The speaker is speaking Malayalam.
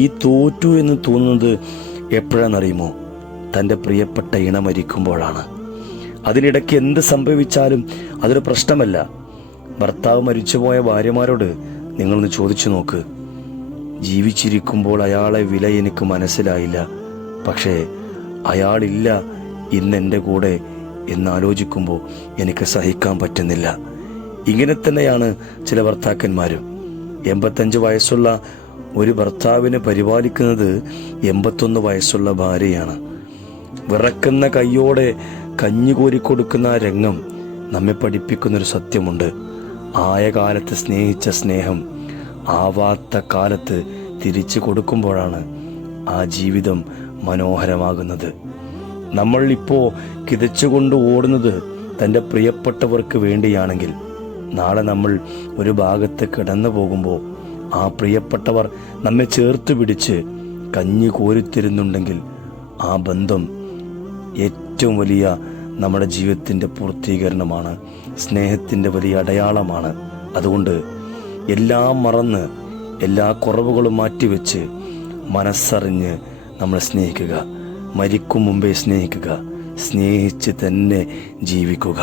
ഈ തോറ്റു എന്ന് തോന്നുന്നത് എപ്പോഴാണെന്നറിയുമോ? തൻ്റെ പ്രിയപ്പെട്ട ഇണ മരിക്കുമ്പോഴാണ്. അതിനിടയ്ക്ക് എന്ത് സംഭവിച്ചാലും അതൊരു പ്രശ്നമല്ല. ഭർത്താവ് മരിച്ചുപോയ ഭാര്യമാരോട് നിങ്ങളൊന്ന് ചോദിച്ചു നോക്ക്. ജീവിച്ചിരിക്കുമ്പോൾ അയാളെ വില എനിക്ക് മനസ്സിലായില്ല, പക്ഷേ അയാളില്ല ഇന്നെൻ്റെ കൂടെ എന്നാലോചിക്കുമ്പോൾ എനിക്ക് സഹിക്കാൻ പറ്റുന്നില്ല. ഇങ്ങനെ തന്നെയാണ് ചില ഭർത്താക്കന്മാരും. 85 വയസ്സുള്ള ഒരു ഭർത്താവിനെ പരിപാലിക്കുന്നത് 81 വയസ്സുള്ള ഭാര്യയാണ്. വിറക്കുന്ന കൈയോടെ കഞ്ഞി കോരിക്കൊടുക്കുന്ന ആ രംഗം നമ്മെ പഠിപ്പിക്കുന്നൊരു സത്യമുണ്ട്. ആയ കാലത്ത് സ്നേഹിച്ച സ്നേഹം ആവാത്ത കാലത്ത് തിരിച്ചു കൊടുക്കുമ്പോഴാണ് ആ ജീവിതം മനോഹരമാകുന്നത്. നമ്മൾ ഇപ്പോൾ കിതച്ചുകൊണ്ട് ഓടുന്നത് തൻ്റെ പ്രിയപ്പെട്ടവർക്ക് വേണ്ടിയാണെങ്കിൽ, നാളെ നമ്മൾ ഒരു ഭാഗത്ത് കിടന്നു പോകുമ്പോൾ ആ പ്രിയപ്പെട്ടവർ നമ്മെ ചേർത്ത് പിടിച്ച് കഞ്ഞി കോരിത്തരുന്നുണ്ടെങ്കിൽ ആ ബന്ധം ഏറ്റവും വലിയ നമ്മുടെ ജീവിതത്തിൻ്റെ പൂർത്തീകരണമാണ്, സ്നേഹത്തിൻ്റെ വലിയ അടയാളമാണ്. അതുകൊണ്ട് എല്ലാം മറന്ന് എല്ലാ കുറവുകളും മാറ്റിവെച്ച് മനസ്സറിഞ്ഞ് നമ്മൾ സ്നേഹിക്കുക. മരിക്കും മുമ്പേ സ്നേഹിക്കുക, സ്നേഹിച്ച് തന്നെ ജീവിക്കുക.